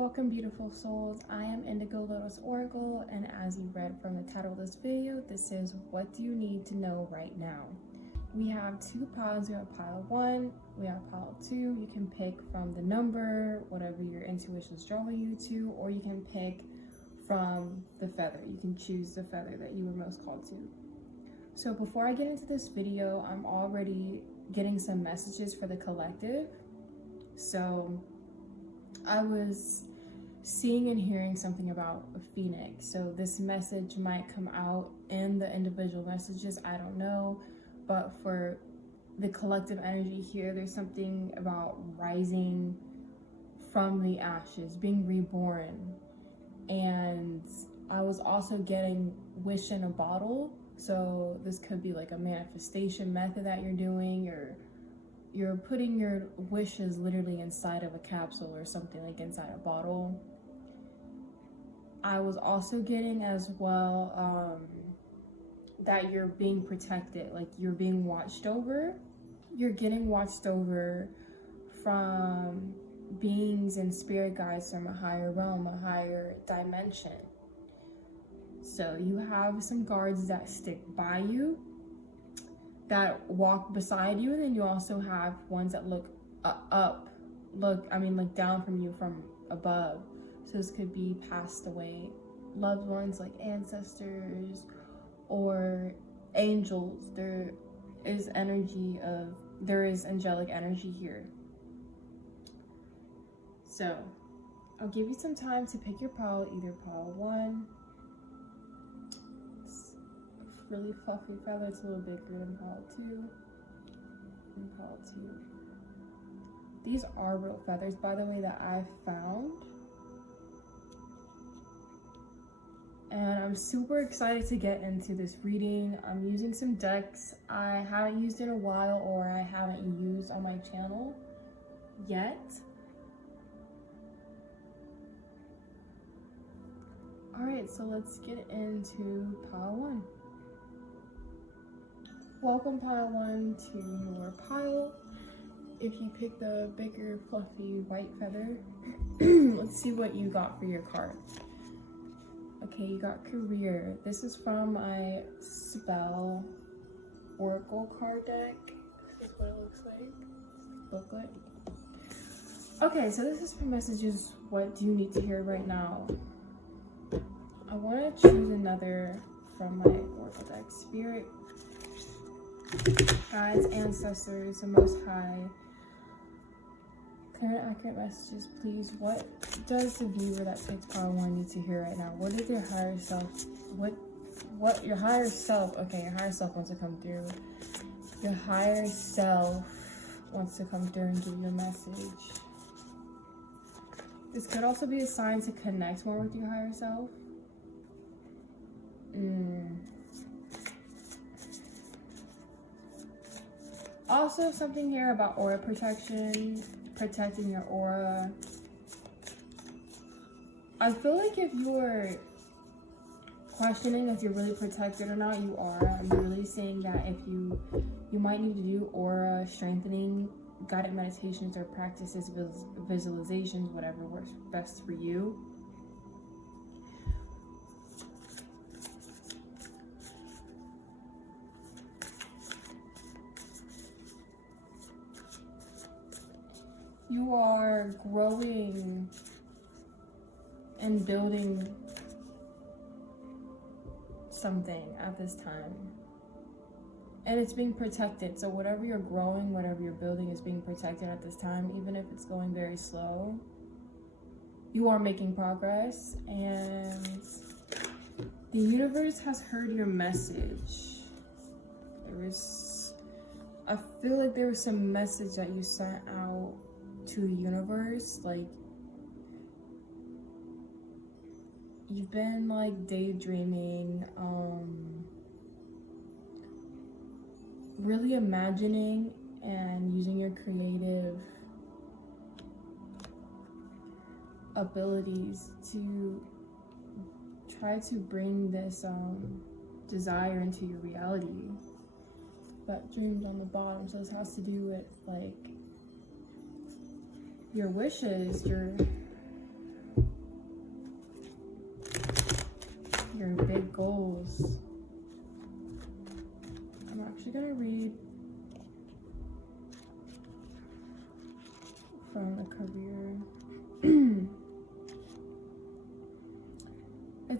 Welcome, beautiful souls. I am Indigo Lotus Oracle, and as you read from the title of this video, this is what do you need to know right now. We have two piles. We have pile 1, we have pile 2. You can pick from the number, whatever your intuition is drawing you to, or you can pick from the feather. You can choose the feather that you were most called to. So before I get into this video, I'm already getting some messages for the collective. So I was seeing and hearing something about a phoenix. So this message might come out in the individual messages, I don't know. But for the collective energy here, there's something about rising from the ashes, being reborn. And I was also getting wish in a bottle. So this could be like a manifestation method that you're doing, or you're putting your wishes literally inside of a capsule or something, like inside a bottle. I was also getting as well that you're being protected, like you're being watched over. You're getting watched over from beings and spirit guides from a higher realm, a higher dimension. So you have some guards that stick by you, that walk beside you, and then you also have ones that look look down from you from above. So this could be passed away loved ones, like ancestors or angels. There is angelic energy here. So I'll give you some time to pick your pile, either pile 1. Really fluffy feather, it's a little bigger than pile 2 and pile 2. These are real feathers, by the way, that I found, and I'm super excited to get into this reading. I'm using some decks I haven't used in a while, or I haven't used on my channel yet. Alright, so let's get into pile 1. Welcome, pile 1, to your pile. If you pick the bigger, fluffy white feather, let's see what you got for your card. Okay, you got career. This is from my spell oracle card deck. This is what it looks like. Booklet. Okay, so this is for messages. What do you need to hear right now? I want to choose another from my oracle deck. Spirit guides, ancestors, the Most High. Clear and accurate messages, please. What does the viewer that picked pile 1 need to hear right now? What did your higher self, what your higher self, okay, your higher self wants to come through. Your higher self wants to come through and give you a message. This could also be a sign to connect more with your higher self. Also, something here about aura protection, protecting your aura. I feel like if you're questioning if you're really protected or not, you are. I'm really saying that if you might need to do aura strengthening, guided meditations or practices, visualizations, whatever works best for you. You are growing and building something at this time. And it's being protected. So whatever you're growing, whatever you're building is being protected at this time, even if it's going very slow. You are making progress, and the universe has heard your message. I feel like there was some message that you sent out to the universe, like you've been like daydreaming, really imagining and using your creative abilities to try to bring this desire into your reality. But dreams on the bottom, so this has to do with like your wishes, your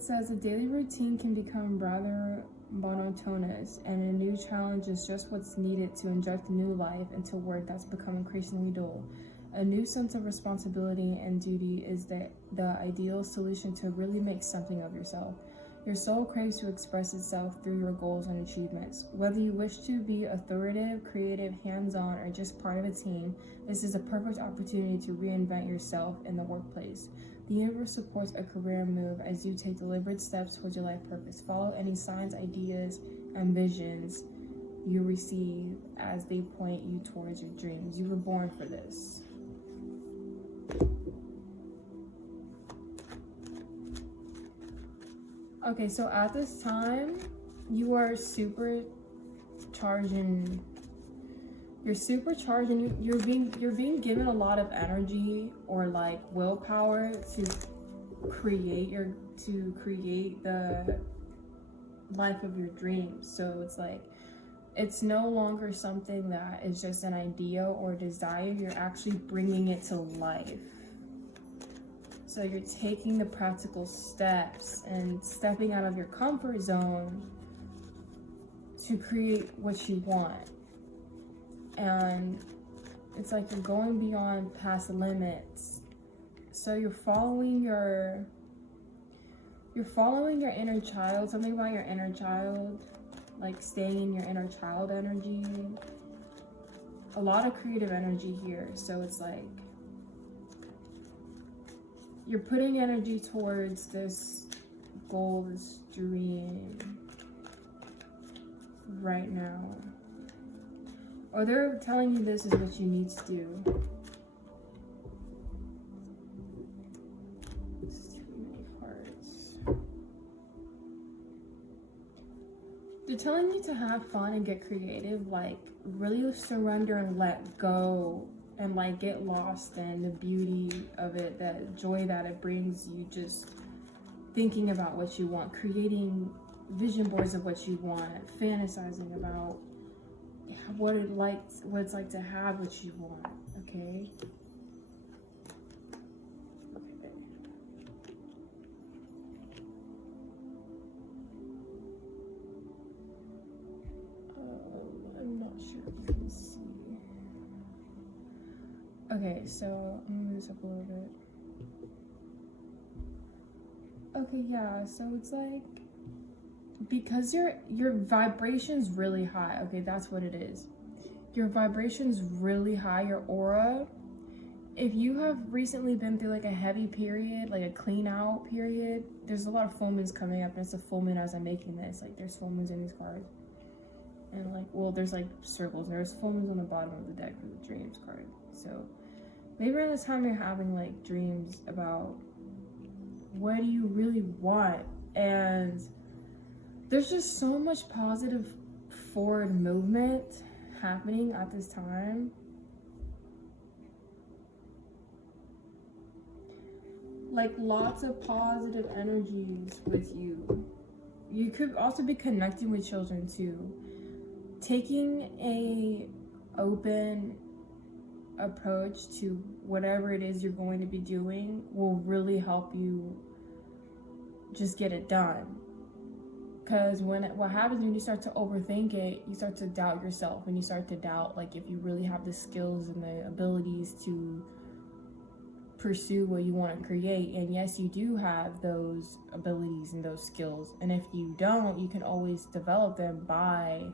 it says a daily routine can become rather monotonous, and a new challenge is just what's needed to inject new life into work that's become increasingly dull. A new sense of responsibility and duty is the ideal solution to really make something of yourself. Your soul craves to express itself through your goals and achievements. Whether you wish to be authoritative, creative, hands-on, or just part of a team, this is a perfect opportunity to reinvent yourself in the workplace. The universe supports a career move as you take deliberate steps towards your life purpose. Follow any signs, ideas, and visions you receive as they point you towards your dreams. You were born for this. Okay, so at this time, you are supercharging. You're supercharging. You're being given a lot of energy or like willpower to create the life of your dreams. So it's like it's no longer something that is just an idea or desire. You're actually bringing it to life. So you're taking the practical steps and stepping out of your comfort zone to create what you want. And it's like you're going beyond past limits. So you're following your inner child, something about your inner child, like staying in your inner child energy. A lot of creative energy here. So it's like you're putting energy towards this goal, this dream right now. Or they're telling you this is what you need to do. It's too many cards. They're telling you to have fun and get creative, like really surrender and let go. And like get lost in the beauty of it, that joy that it brings you, just thinking about what you want, creating vision boards of what you want, fantasizing about what it's like to have what you want, okay? I'm not sure if you can see. Okay, so I'm gonna move this up a little bit. Okay, yeah, so it's like because your vibration's really high. Okay, that's what it is. Your vibration's really high, your aura. If you have recently been through like a heavy period, like a clean out period, there's a lot of full moons coming up, and it's a full moon as I'm making this. Like there's full moons in these cards. And like, well, there's like circles, and there's full moons on the bottom of the deck for the dreams card. So maybe around this time you're having like dreams about what do you really want, and there's just so much positive forward movement happening at this time. Like lots of positive energies with you. You could also be connecting with children too. Taking a open approach to whatever it is you're going to be doing will really help you just get it done. Because what happens when you start to overthink it, you start to doubt yourself, and you start to doubt like if you really have the skills and the abilities to pursue what you want to create. And yes, you do have those abilities and those skills, and if you don't, you can always develop them by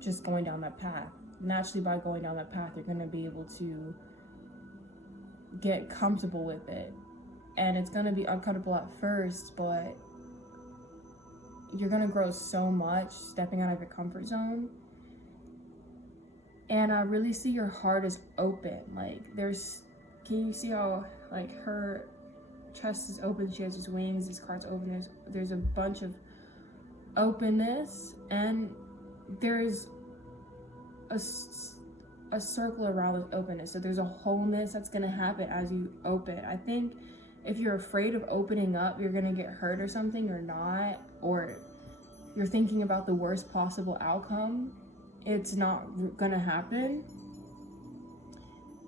just going down that path. Naturally, by going down that path, you're going to be able to get comfortable with it, and it's going to be uncomfortable at first, but you're going to grow so much stepping out of your comfort zone. And I really see your heart is open. Like can you see how like her chest is open, she has these wings, these cards open, there's a bunch of openness, and there's a circle around this openness. So there's a wholeness that's going to happen as you open. I think if you're afraid of opening up, you're going to get hurt or something, or not, or you're thinking about the worst possible outcome, it's not going to happen.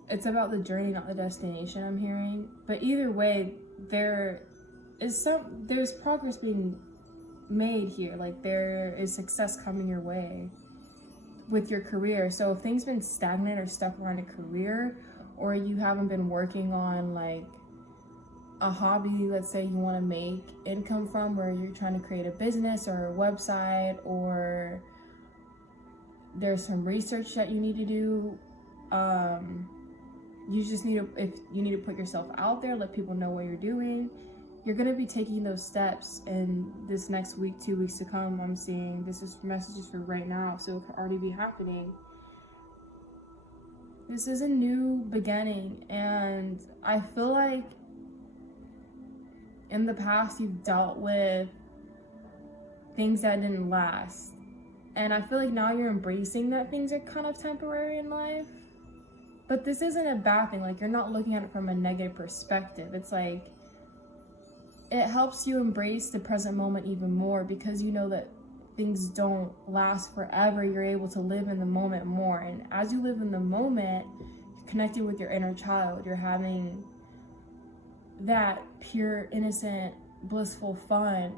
It's about the journey, not the destination, I'm hearing. But either way, there's progress being made here. Like, there is success coming your way with your career. So if things been stagnant or stuck around a career, or you haven't been working on like a hobby, let's say you want to make income from, where you're trying to create a business or a website, or there's some research that you need to do, you just need to, if you need to put yourself out there, let people know what you're doing. You're going to be taking those steps in this next week, 2 weeks to come. I'm seeing this is messages for right now, so it could already be happening. This is a new beginning, and I feel like in the past you've dealt with things that didn't last, and I feel like now you're embracing that things are kind of temporary in life. But this isn't a bad thing. Like, you're not looking at it from a negative perspective. It's like, it helps you embrace the present moment even more, because you know that things don't last forever. You're able to live in the moment more. And as you live in the moment, you're connecting with your inner child. You're having that pure, innocent, blissful fun,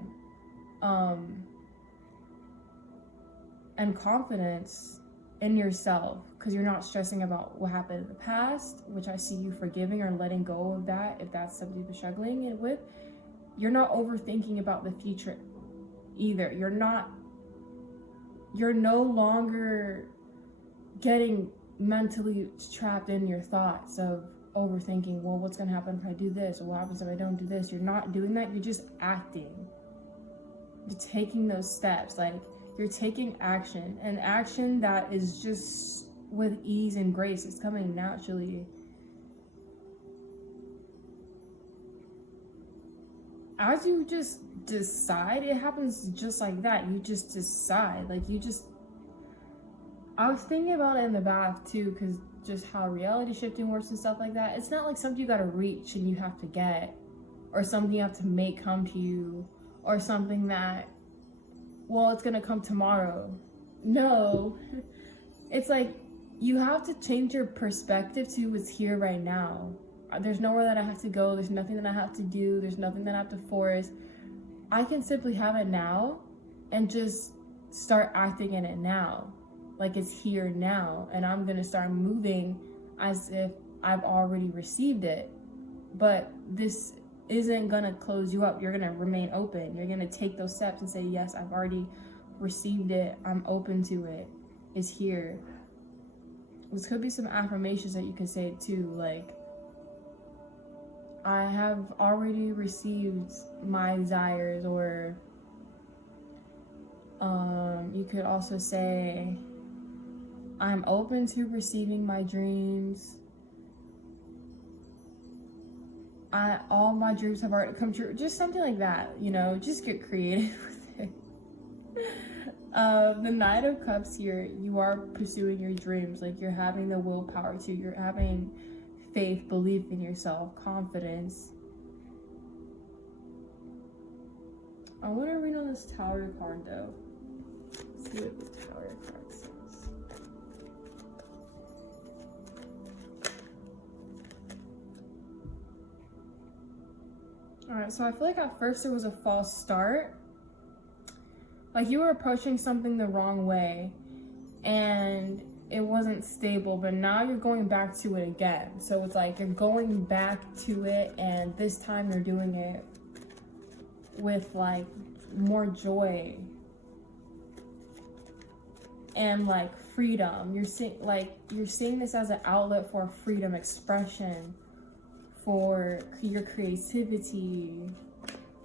and confidence in yourself, because you're not stressing about what happened in the past, which I see you forgiving or letting go of that if that's something you're struggling with. You're not overthinking about the future either. You're no longer getting mentally trapped in your thoughts of overthinking, well, what's going to happen if I do this? Or what happens if I don't do this? You're not doing that. You're just acting. You're taking those steps. Like, you're taking action. And action that is just with ease and grace. It's coming naturally. As you just decide, it happens just like that. You just decide. Like, I was thinking about it in the bath too, because just how reality shifting works and stuff like that. It's not like something you gotta reach and you have to get, or something you have to make come to you, or something that, well, it's gonna come tomorrow. No. It's like, you have to change your perspective to what's here right now. There's nowhere that I have to go. There's nothing that I have to do. There's nothing that I have to force. I can simply have it now and just start acting in it now. Like, it's here now. And I'm going to start moving as if I've already received it. But this isn't going to close you up. You're going to remain open. You're going to take those steps and say, yes, I've already received it. I'm open to it. It's here. This could be some affirmations that you can say too, like, I have already received my desires, or you could also say, I'm open to receiving my dreams. All my dreams have already come true. Just something like that, you know, just get creative with it. The Knight of Cups here, you are pursuing your dreams. Like, you're having the willpower to, you're having faith, belief in yourself, confidence. I want to read on this Tower card though. Let's see what the Tower card says. Alright, so I feel like at first there was a false start. Like, you were approaching something the wrong way and it wasn't stable, but now you're going back to it again. So it's like you're going back to it, and this time you're doing it with like more joy and like freedom. You're seeing this as an outlet for freedom expression, for your creativity,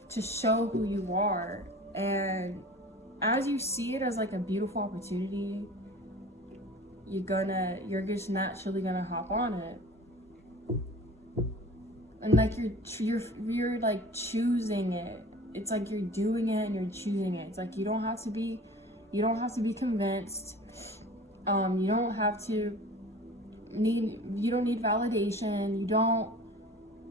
to show who you are. And as you see it as like a beautiful opportunity, you're just naturally gonna hop on it. And like you're like choosing it. It's like you're doing it and you're choosing it. It's like you don't have to be convinced. You don't need validation. You don't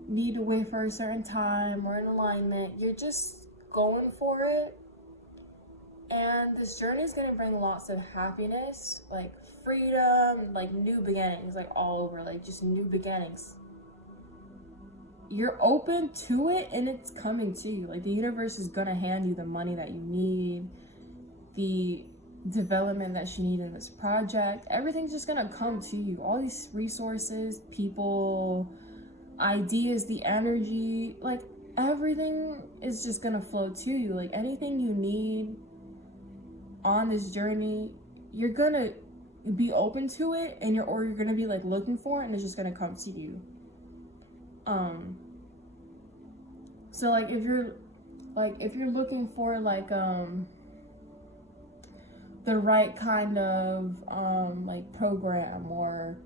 need to wait for a certain time or an alignment. You're just going for it. And this journey is going to bring lots of happiness, like freedom, like new beginnings, like all over, like just new beginnings. you're open to it and it's coming to you. Like the universe is gonna hand you the money that you need, the development that you need in this project. Everything's just gonna come to you. All these resources, people, ideas, the energy, like everything is just gonna flow to you. Like anything you need on this journey, you're gonna be open to it, and you're gonna be like looking for it, and it's just gonna come to you. So like if you're looking for like the right kind of like program or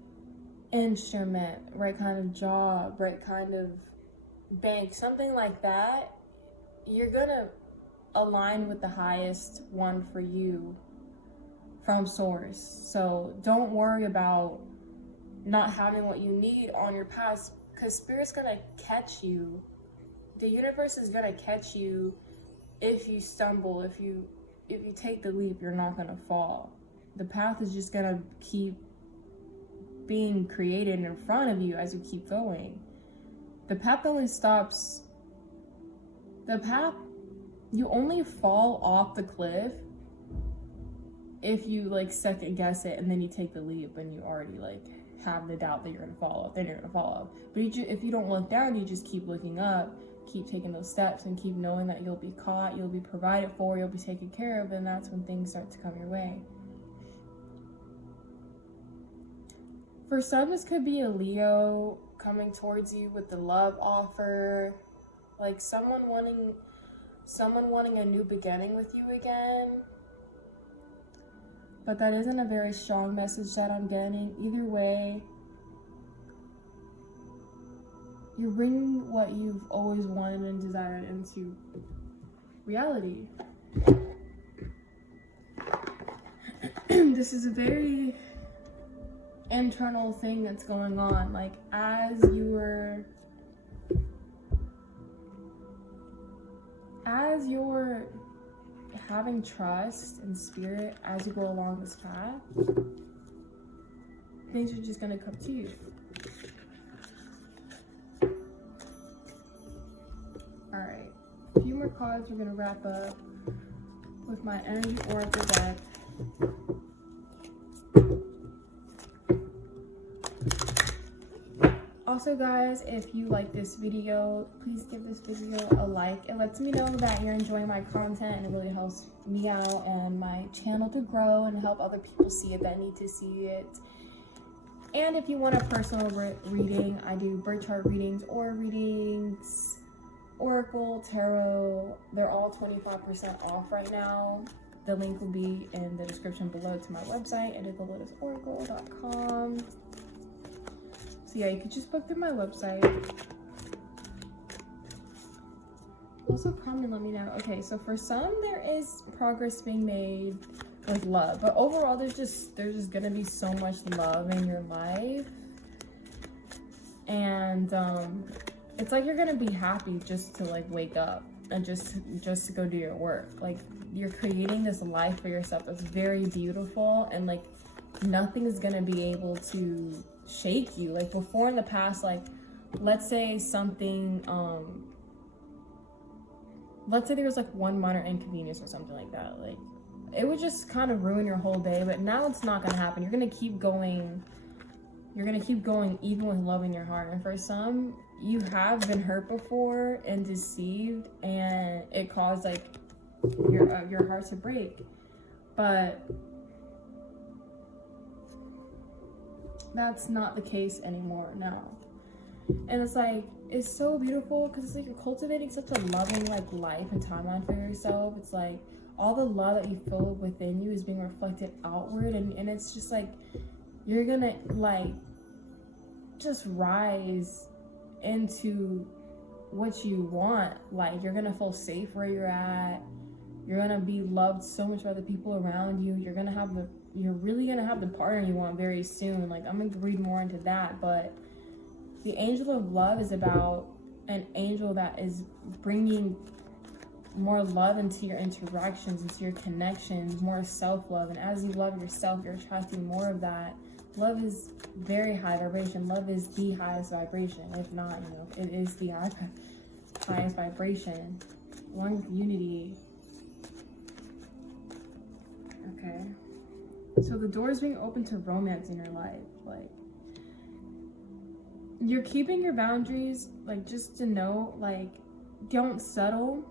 instrument, right kind of job, right kind of bank, something like that, you're gonna align with the highest one for you from source. So don't worry about not having what you need on your path, because spirit's gonna catch you. The universe is gonna catch you. If you stumble, if you take the leap, you're not gonna fall. The path is just gonna keep being created in front of you as you keep going. The path you only fall off the cliff if you like second guess it and then you take the leap and you already like have the doubt that you're gonna fall off, then you're gonna fall off. But if you don't look down, you just keep looking up, keep taking those steps, and keep knowing that you'll be caught, you'll be provided for, you'll be taken care of, and that's when things start to come your way. For some, this could be a Leo coming towards you with the love offer, like someone wanting a new beginning with you again. But that isn't a very strong message that I'm getting. Either way, you're bringing what you've always wanted and desired into reality. This is a very internal thing that's going on. Like as you're having trust in spirit as you go along this path, things are just gonna come to you. Alright, a few more cards. We're gonna wrap up with my energy oracle deck. Also guys, if you like this video, please give this video a like. It lets me know that you're enjoying my content, and it really helps me out and my channel to grow and help other people see it that need to see it. And if you want a personal reading, I do birth chart readings, aura readings, oracle, tarot. They're all 25% off right now. The link will be in the description below to my website, indigolotusoracle.com. Yeah, you could just book through my website. Also comment, let me know. Okay, so for some there is progress being made with love, but overall there's just gonna be so much love in your life, and it's like you're gonna be happy just to like wake up and just to go do your work. Like you're creating this life for yourself that's very beautiful, and like nothing is gonna be able to shake you. Like before in the past, like let's say something let's say there was like one minor inconvenience or something like that, like it would just kind of ruin your whole day. But now it's not gonna happen. You're gonna keep going even with love in your heart. And for some, you have been hurt before and deceived, and it caused like your heart to break. But that's not the case anymore now. And it's like, it's so beautiful because it's like you're cultivating such a loving like life and timeline for yourself. It's like all the love that you feel within you is being reflected outward, and it's just like you're gonna like just rise into what you want. Like you're gonna feel safe where you're at. You're gonna be loved so much by the people around you. You're really gonna have the partner you want very soon. Like I'm gonna read more into that, but the angel of love is about an angel that is bringing more love into your interactions, into your connections, more self-love. And as you love yourself, you're attracting more of that Love is very high vibration. Love is the highest vibration. If not, you know, it is the highest vibration. Along with unity. Okay. So the door is being open to romance in your life. Like, you're keeping your boundaries, like, just to know, like, don't settle.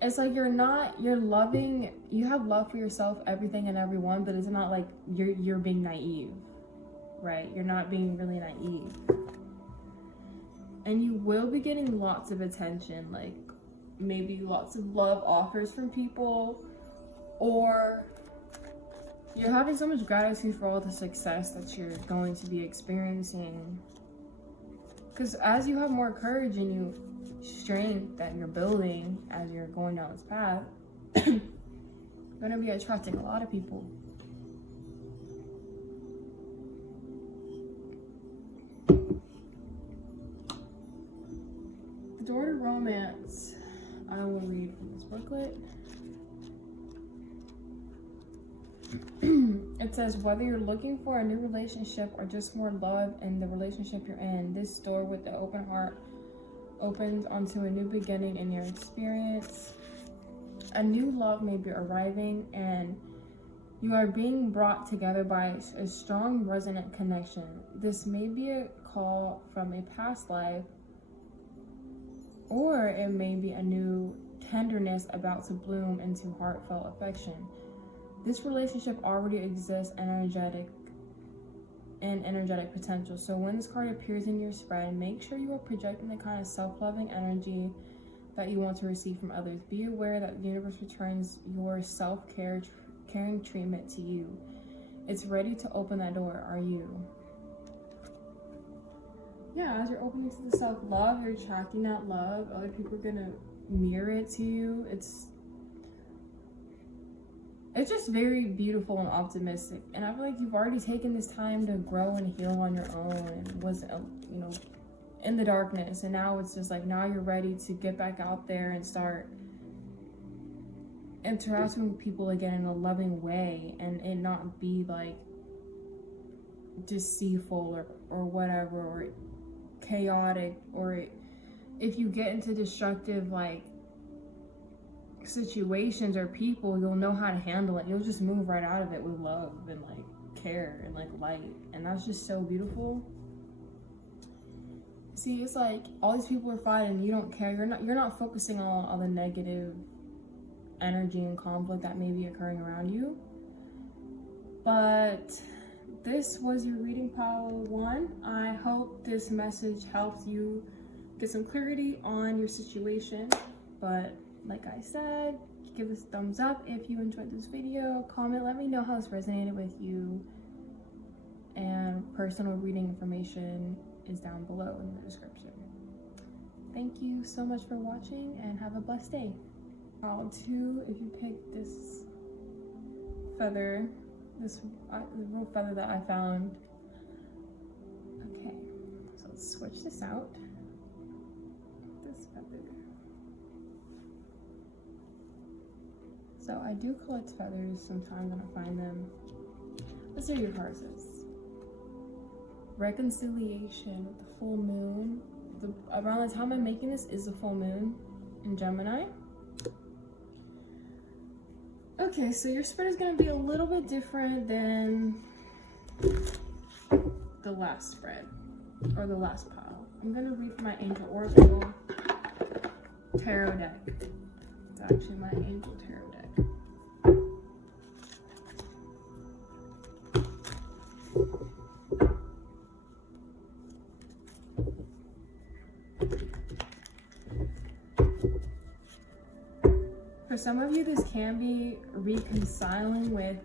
It's like you're loving, you have love for yourself, everything and everyone, but it's not like you're being naive, right? You're not being really naive. And you will be getting lots of attention, like maybe lots of love offers from people, or you're having so much gratitude for all the success that you're going to be experiencing. Because as you have more courage and you strength that you're building as you're going down this path, you're going to be attracting a lot of people. The door to romance, I will read from this booklet. It says, whether you're looking for a new relationship or just more love in the relationship you're in, this door with the open heart opens onto a new beginning in your experience. A new love may be arriving, and you are being brought together by a strong resonant connection. This may be a call from a past life, or it may be a new tenderness about to bloom into heartfelt affection. This relationship already exists energetic potential. So when this card appears in your spread, make sure you are projecting the kind of self-loving energy that you want to receive from others. Be aware that the universe returns your caring treatment to you. It's ready to open that door. Are you? Yeah, as you're opening to the self-love, you're attracting that love. Other people are gonna mirror it to you. It's just very beautiful and optimistic. And I feel like you've already taken this time to grow and heal on your own and was, you know, in the darkness. And now it's just like, now you're ready to get back out there and start interacting with people again in a loving way, and it not be like deceitful or whatever, or chaotic, or if you get into destructive, like, situations or people, you'll know how to handle it. You'll just move right out of it with love and like care and like light, and that's just so beautiful. See, it's like all these people are fighting, you don't care. You're not focusing on all the negative energy and conflict that may be occurring around you. But this was your reading, pile 1. I hope this message helps you get some clarity on your situation. But like I said, give this a thumbs up if you enjoyed this video. Comment, let me know how this resonated with you. And personal reading information is down below in the description. Thank you so much for watching, and have a blessed day. Pile 2, if you pick this feather, this little feather that I found. Okay, so let's switch this out. This feather. So I do collect feathers sometimes when I find them. Let's see what your card says. Reconciliation with the full moon. Around the time I'm making this is the full moon in Gemini. Okay, so your spread is going to be a little bit different than the last spread, or the last pile. I'm going to read from my Angel Oracle tarot deck. It's actually my Angel tarot deck. For some of you, this can be reconciling with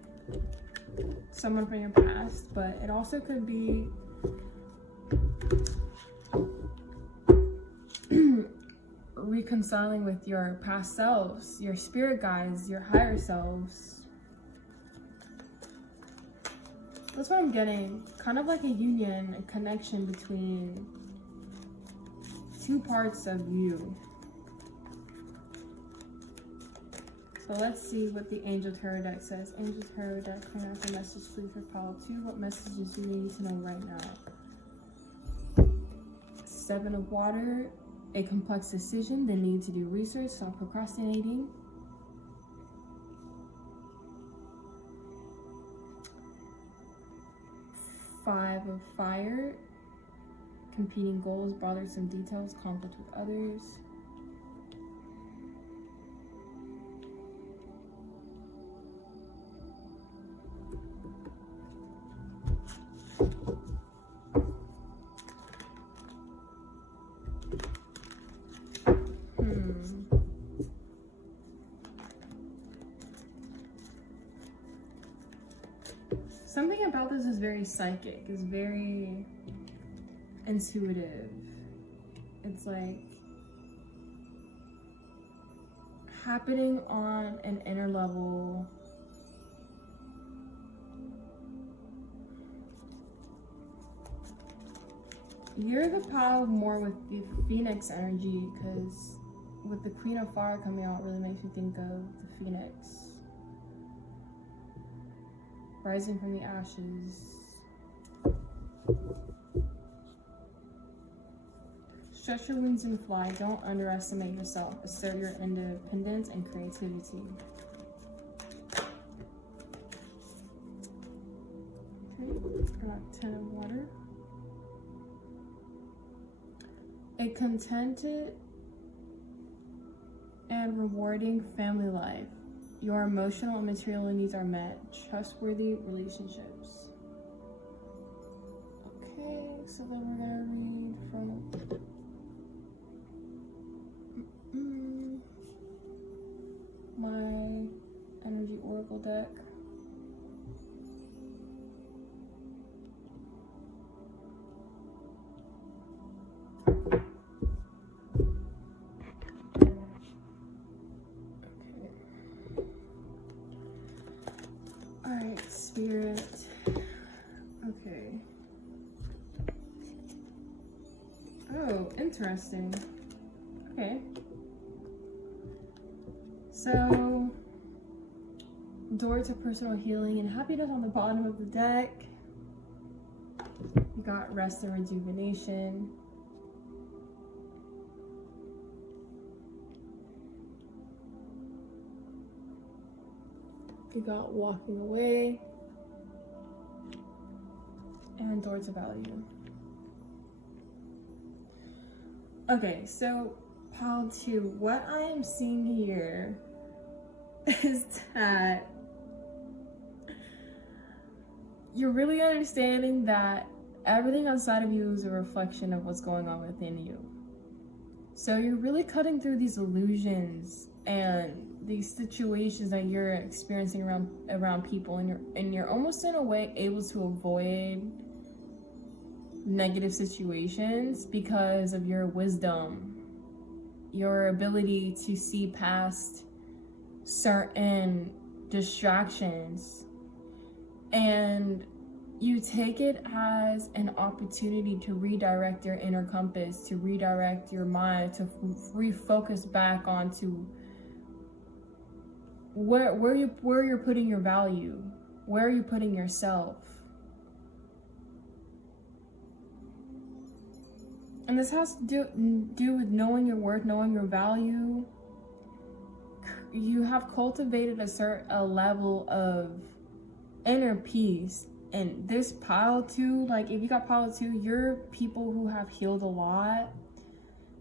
someone from your past, but it also could be reconciling with your past selves, your spirit guides, your higher selves. That's what I'm getting. Kind of like a union, a connection between two parts of you. So let's see what the Angel Tarot deck says. Angel Tarot deck, coming out for message, please, for pile 2. What messages do you need to know right now? 7 of Water, a complex decision, the need to do research, stop procrastinating. 5 of Fire, competing goals, bothersome details, conflict with others. 'Something about this is very psychic, it's very intuitive. It's like happening on an inner level. You're the pile more with the Phoenix energy, because with the Queen of Fire coming out, it really makes me think of the Phoenix rising from the ashes. Stretch your wings and fly. Don't underestimate yourself. Assert your independence and creativity. Okay, got 10 of Water. A contented and rewarding family life. Your emotional and material needs are met. Trustworthy relationships. Okay, so then we're gonna read from my energy oracle deck. Spirit. Okay. Oh, interesting. Okay. So, door to personal healing and happiness on the bottom of the deck. You got rest and rejuvenation. You got walking away. And door to value. Okay, so pile 2, what I am seeing here is that you're really understanding that everything outside of you is a reflection of what's going on within you. So you're really cutting through these illusions and these situations that you're experiencing around people, and you're almost in a way able to avoid negative situations because of your wisdom, your ability to see past certain distractions, and you take it as an opportunity to redirect your inner compass, to redirect your mind, to refocus back onto where you're putting your value, where are you putting yourself. And this has to do with knowing your worth, knowing your value. You have cultivated a level of inner peace. And this pile 2, like if you got pile 2, you're people who have healed a lot.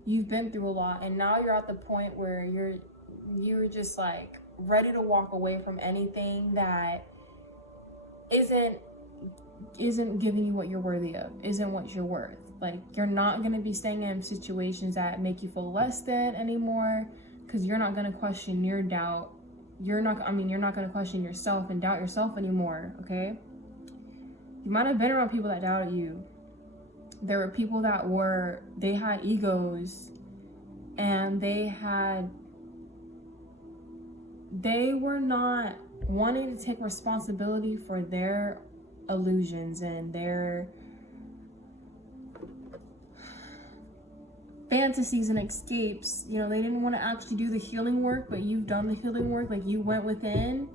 You've been through a lot, and now you're at the point where you're just like ready to walk away from anything that isn't giving you what you're worthy of, isn't what you're worth. Like, you're not going to be staying in situations that make you feel less than anymore, because you're not going to question your doubt. You're not going to question yourself and doubt yourself anymore, okay? You might have been around people that doubted you. There were people that they had egos, and they were not wanting to take responsibility for their illusions and their fantasies and escapes. You know, they didn't want to actually do the healing work, but you've done the healing work. Like, you went within,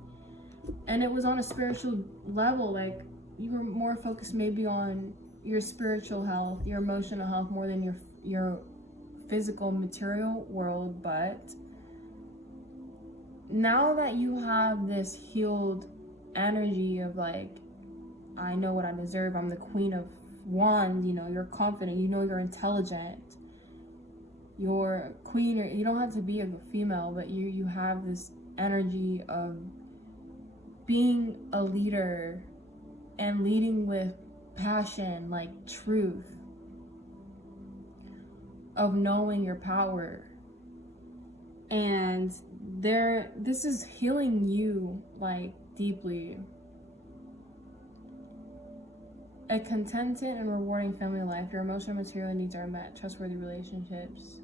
and it was on a spiritual level. Like, you were more focused maybe on your spiritual health, your emotional health, more than your physical material world. But now that you have this healed energy of like, I know what I deserve, I'm the queen of wands, you know, you're confident, you know, you're intelligent, you're queen, or you don't have to be a female, but you have this energy of being a leader and leading with passion, like truth, of knowing your power. And this is healing you like deeply. A contented and rewarding family life. Your emotional and material needs are met. Trustworthy relationships.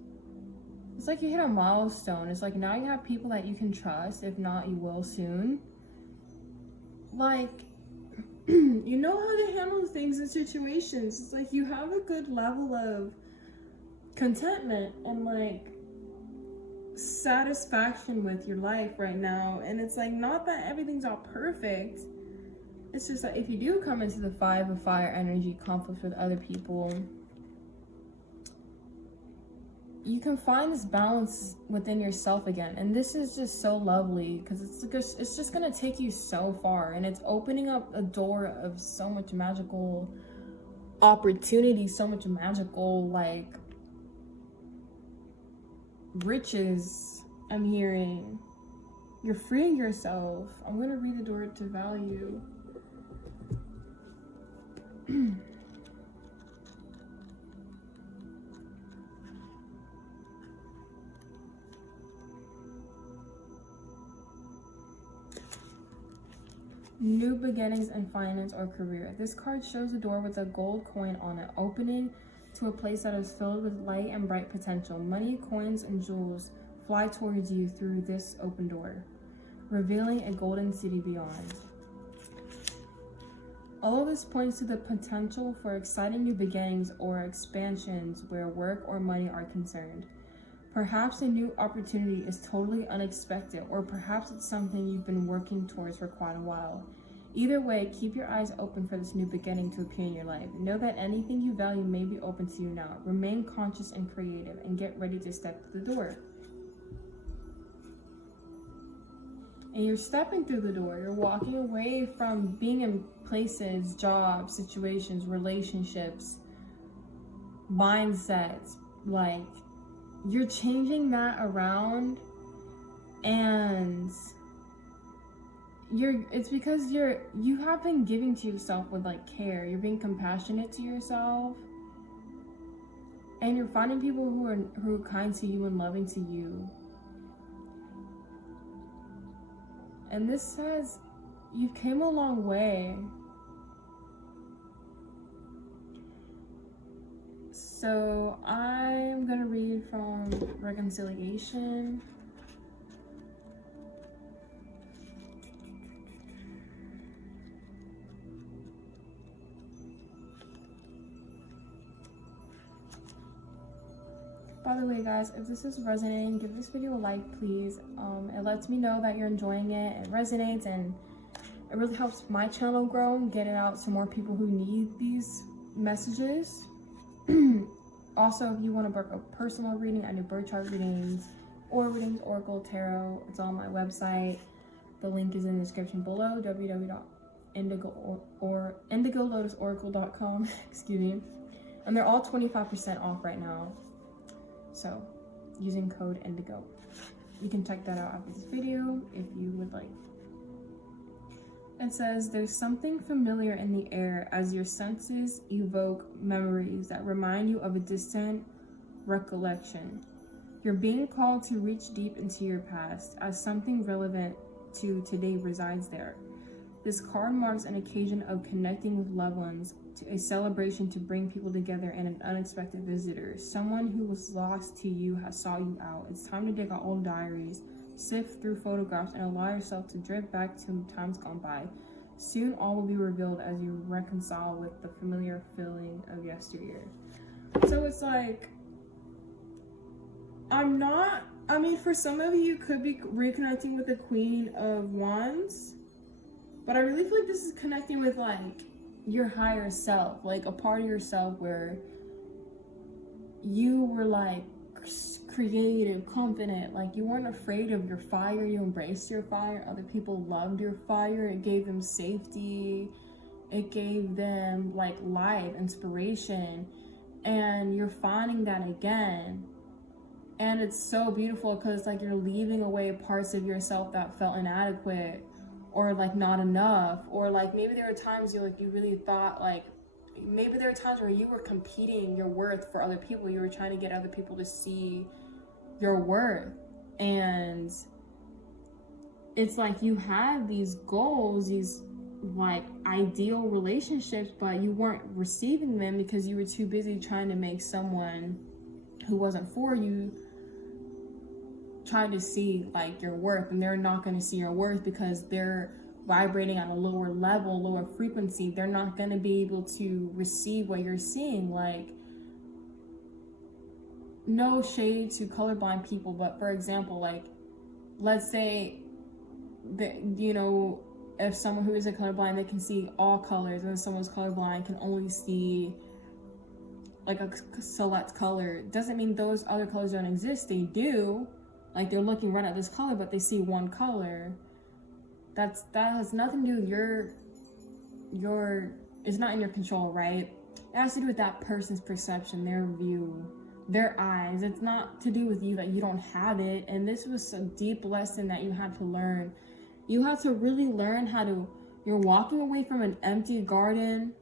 It's like you hit a milestone. It's like now you have people that you can trust. If not, you will soon. Like, you know how to handle things in situations. It's like you have a good level of contentment and like satisfaction with your life right now. And it's like, not that everything's all perfect. It's just that if you do come into the 5 of fire energy, conflict with other people, you can find this balance within yourself again. And this is just so lovely because it's just going to take you so far. And it's opening up a door of so much magical opportunity, so much magical, like, riches. I'm hearing you're freeing yourself. I'm going to read the door to value. New beginnings in finance or career. This card shows a door with a gold coin on it, opening to a place that is filled with light and bright potential. Money, coins, and jewels fly towards you through this open door, revealing a golden city beyond. All of this points to the potential for exciting new beginnings or expansions where work or money are concerned. Perhaps a new opportunity is totally unexpected, or perhaps it's something you've been working towards for quite a while. Either way, keep your eyes open for this new beginning to appear in your life. Know that anything you value may be open to you now. Remain conscious and creative, and get ready to step through the door. And you're stepping through the door. You're walking away from being in places, jobs, situations, relationships, mindsets. Like, you're changing that around, and it's because you have been giving to yourself with like care. You're being compassionate to yourself, and you're finding people who are kind to you and loving to you. And this says you came a long way. So I'm gonna read from Reconciliation. By the way, guys, if this is resonating, give this video a like, please. It lets me know that you're enjoying it resonates, and it really helps my channel grow and get it out to more people who need these messages. Also, if you want to book a personal reading, I do birth chart readings, Oracle, Tarot. It's on my website. The link is in the description below, www.indigolotusoracle.com. Excuse me. And they're all 25% off right now. So, using code INDIGO. You can check that out after this video if you would like. It says, there's something familiar in the air as your senses evoke memories that remind you of a distant recollection. You're being called to reach deep into your past as something relevant to today resides there. This card marks an occasion of connecting with loved ones, to a celebration to bring people together, and an unexpected visitor. Someone who was lost to you has sought you out. It's time to dig out old diaries, sift through photographs, and allow yourself to drift back to times gone by. Soon all will be revealed as you reconcile with the familiar feeling of yesteryear. So it's like, I'm not, I mean, for some of you, you could be reconnecting with the Queen of Wands, but I really feel like this is connecting with like your higher self, like a part of yourself where you were like creative, confident, like you weren't afraid of your fire, you embraced your fire, other people loved your fire, it gave them safety, it gave them like life, inspiration, and you're finding that again. And it's so beautiful because like you're leaving away parts of yourself that felt inadequate or like not enough, or like maybe there were times you really thought like, maybe there were times where you were competing your worth for other people. You were trying to get other people to see your worth. And it's like you had these goals, these like ideal relationships, but you weren't receiving them because you were too busy trying to make someone who wasn't for you trying to see like your worth. And they're not going to see your worth because they're vibrating at a lower level, lower frequency. They're not going to be able to receive what you're seeing. Like, no shade to colorblind people, but for example, like, let's say that, you know, if someone who isn't colorblind, they can see all colors, and if someone's colorblind can only see like a select color, doesn't mean those other colors don't exist. They do. Like, they're looking right at this color, but they see one color. That has nothing to do with your it's not in your control, right? It has to do with that person's perception, their view, their eyes. It's not to do with you, that you don't have it. And this was a deep lesson that you had to learn. You had to really learn how to, you're walking away from an empty garden.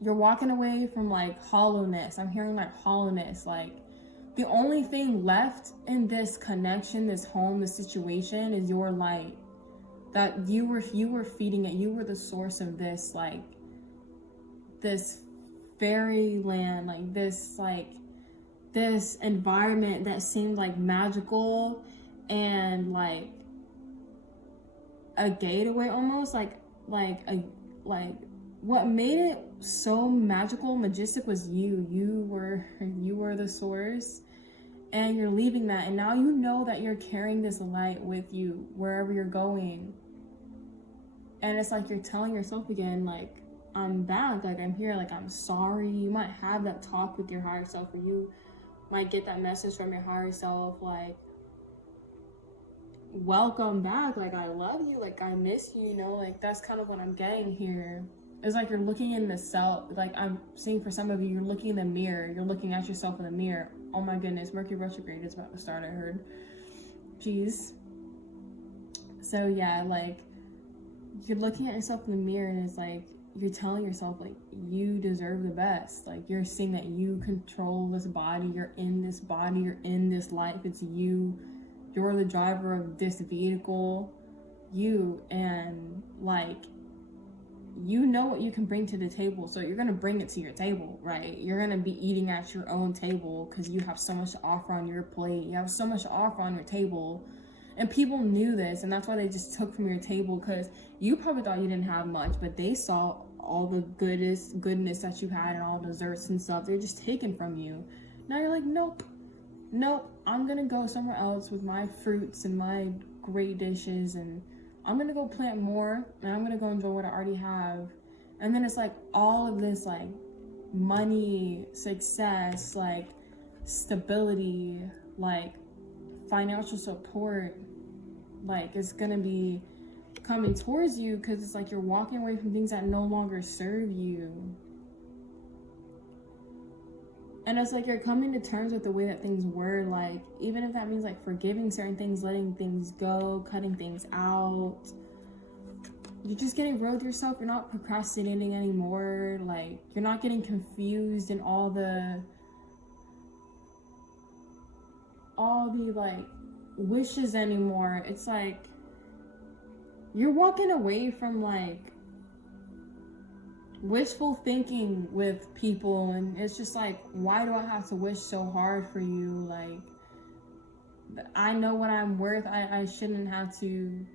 You're walking away from like hollowness. I'm hearing like hollowness. Like, the only thing left in this connection, this home, this situation is your light. That you were feeding it. You were the source of this, like, this fairyland, like this environment that seemed like magical and like a gateway almost, like what made it so magical, majestic was you. You were the source, and you're leaving that, and now you know that you're carrying this light with you wherever you're going. And it's like you're telling yourself again, like, I'm back, like, I'm here, like, I'm sorry. You might have that talk with your higher self, or you might get that message from your higher self, like, welcome back, like, I love you, like, I miss you, you know, like, that's kind of what I'm getting here. It's like you're looking in the self, like, I'm seeing for some of you, you're looking in the mirror, you're looking at yourself in the mirror. Oh my goodness, Mercury retrograde is about to start, I heard. Jeez. So yeah, like, you're looking at yourself in the mirror, and it's like you're telling yourself, like, you deserve the best. Like, you're seeing that you control this body, you're in this body, you're in this life, it's you, you're the driver of this vehicle, and like, you know what you can bring to the table, so you're gonna bring it to your table, right? You're gonna be eating at your own table because you have so much to offer on your plate, you have so much to offer on your table. And people knew this, and that's why they just took from your table, because you probably thought you didn't have much, but they saw all the goodness that you had and all desserts and stuff. They're just taken from you. Now you're like, nope, I'm gonna go somewhere else with my fruits and my great dishes, and I'm gonna go plant more, and I'm gonna go enjoy what I already have. And then it's like all of this, like, money, success, like, stability, like, financial support, like, it's gonna be coming towards you, because it's like you're walking away from things that no longer serve you. And it's like you're coming to terms with the way that things were, like, even if that means like forgiving certain things, letting things go, cutting things out. You're just getting real with yourself. You're not procrastinating anymore. Like, you're not getting confused in all the like wishes anymore. It's like you're walking away from like wishful thinking with people, and it's just like, why do I have to wish so hard for you? Like, I know what I'm worth. I shouldn't have to,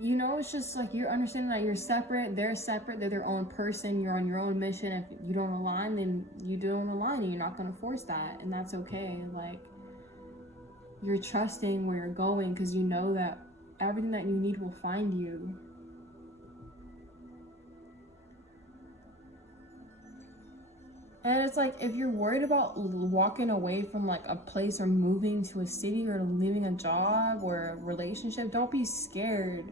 you know, it's just like you're understanding that you're separate, they're separate, they're their own person, you're on your own mission. If you don't align, then you don't align, and you're not going to force that, and that's okay. Like, you're trusting where you're going because you know that everything that you need will find you. And it's like, if you're worried about walking away from like a place or moving to a city or leaving a job or a relationship, don't be scared,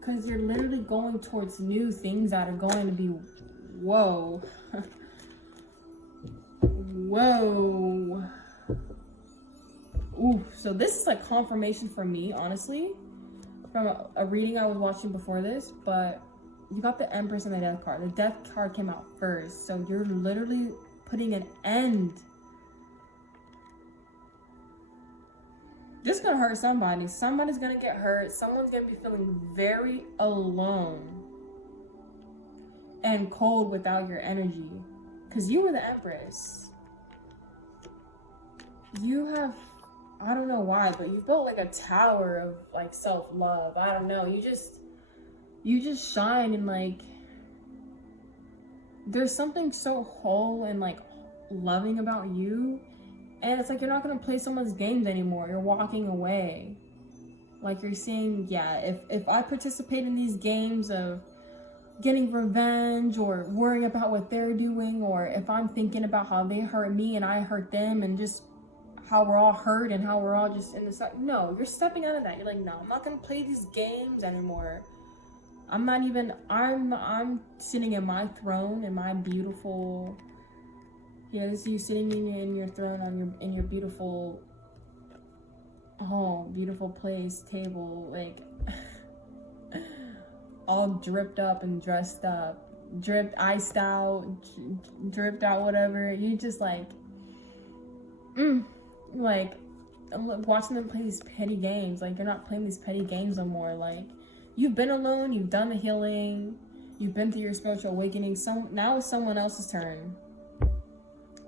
because you're literally going towards new things that are going to be, whoa. Whoa. Ooh, so this is like confirmation for me, honestly, from a reading I was watching before this, but you got the Empress and the Death card. The Death card came out first, so you're literally putting an end. This is gonna hurt somebody. Somebody's gonna get hurt. Someone's gonna be feeling very alone and cold without your energy, because you were the Empress. You have, I don't know why, but you built like a tower of like self-love. I don't know. You just shine, and like there's something so whole and like loving about you, and it's like you're not gonna play someone's games anymore. You're walking away. Like, you're saying, yeah, if I participate in these games of getting revenge or worrying about what they're doing, or if I'm thinking about how they hurt me and I hurt them, and just how we're all hurt and how we're all just in this, no, you're stepping out of that. You're like, no, I'm not gonna play these games anymore. I'm sitting in my throne, in my beautiful, yeah, this is you sitting in your throne in your beautiful home, beautiful place, table, like all dripped up and dressed up, iced out, dripped out, whatever. You just like watching them play these petty games. Like, you're not playing these petty games no more. Like, you've been alone, you've done the healing, you've been through your spiritual awakening. Now it's someone else's turn.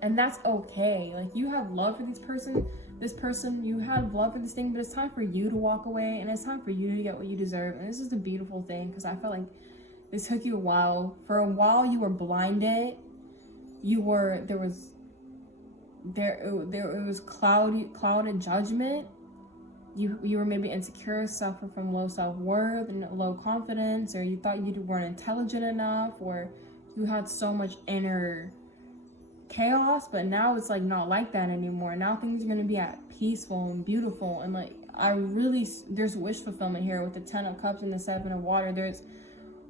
And that's okay. Like, you have love for this person, you have love for this thing, but it's time for you to walk away, and it's time for you to get what you deserve. And this is the beautiful thing, because I felt like this took you a while. For a while, you were blinded. It was clouded judgment. You were maybe insecure, suffer from low self-worth and low confidence, or you thought you weren't intelligent enough, or you had so much inner chaos. But now it's like not like that anymore. Now things are going to be at peaceful and beautiful, and like there's wish fulfillment here with the 10 of Cups and the 7 of Water.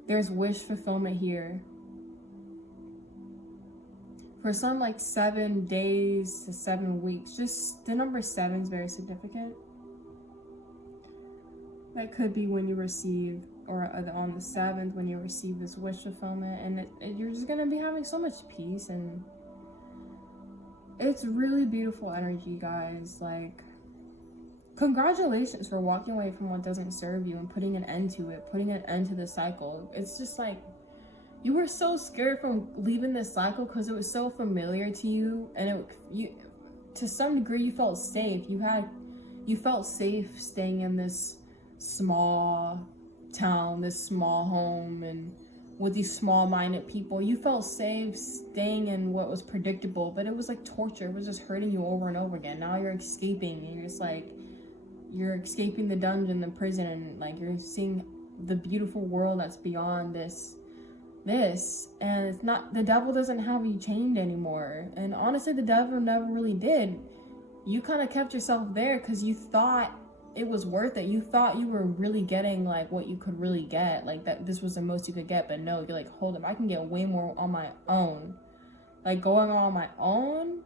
There's wish fulfillment here. For some, like 7 days to 7 weeks, just the number 7 is very significant. That could be when you receive, or on the 7th when you receive this wish fulfillment, and you're just gonna be having so much peace, and it's really beautiful energy, guys. Like, congratulations for walking away from what doesn't serve you and putting an end to it, putting an end to the cycle. It's just like, you were so scared from leaving this cycle because it was so familiar to you, and to some degree you felt safe. You felt safe staying in this small town, this small home, and with these small-minded people. You felt safe staying in what was predictable, but it was like torture. It was just hurting you over and over again. Now you're escaping, and you're just like, you're escaping the dungeon, the prison, and like you're seeing the beautiful world that's beyond this, and it's not, the devil doesn't have you chained anymore. And honestly, the devil never really did. You kind of kept yourself there because you thought it was worth it. You thought you were really getting like what you could really get, like that this was the most you could get. But no, you're like, hold up, I can get way more on my own. Like, going on my own,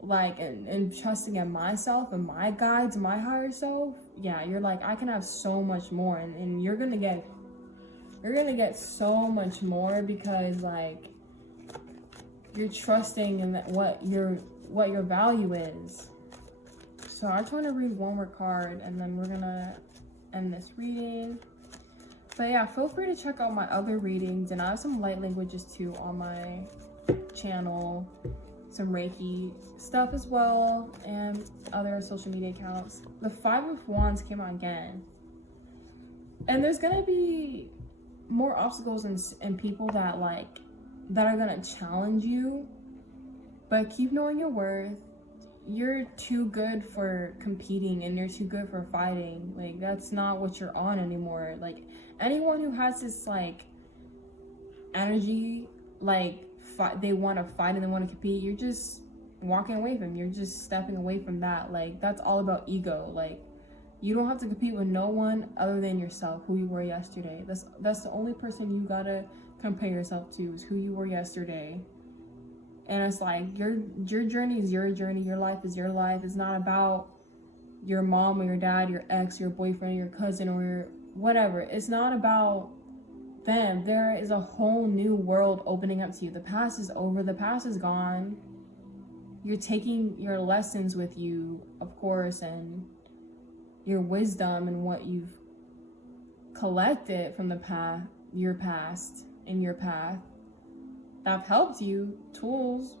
like, and trusting in myself and my guides, my higher self. Yeah, you're like, I can have so much more, and you're gonna get so much more, because like you're trusting in what your value is. So I just want to read one more card, and then we're gonna end this reading. But yeah, feel free to check out my other readings, and I have some light languages too on my channel, some Reiki stuff as well, and other social media accounts. The 5 of Wands came out again. And there's gonna be more obstacles and people that are gonna challenge you, but keep knowing your worth. You're too good for competing and you're too good for fighting. Like, that's not what you're on anymore. Like, anyone who has this like energy, like they want to fight and they want to compete, you're just walking away from. You're just stepping away from that. Like, that's all about ego. Like, you don't have to compete with no one other than yourself, who you were yesterday. That's the only person you gotta compare yourself to, is who you were yesterday. And it's like, your journey is your journey, your life is your life. It's not about your mom or your dad, your ex, your boyfriend, your cousin, or your whatever. It's not about them. There is a whole new world opening up to you. The past is over, the past is gone. You're taking your lessons with you, of course, and your wisdom and what you've collected from the past, your past and your path that have helped you, tools.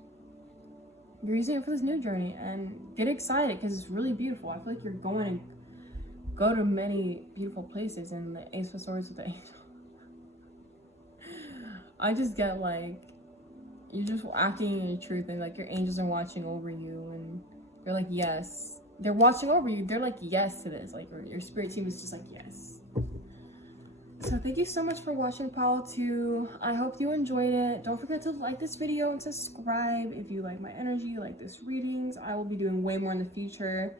You're using it for this new journey, and get excited because it's really beautiful. I feel like you're going to go to many beautiful places, and the Ace of Swords with the angel. I just get like, you're just acting in your truth, and like your angels are watching over you, and you're like, yes. They're watching over you. They're like, yes to this. Like, your spirit team is just like, yes. So thank you so much for watching Pile 2. I hope you enjoyed it. Don't forget to like this video and subscribe if you like my energy, like this readings. I will be doing way more in the future.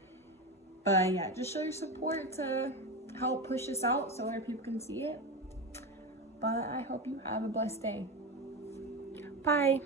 But yeah, just show your support to help push this out so other people can see it. But I hope you have a blessed day. Bye.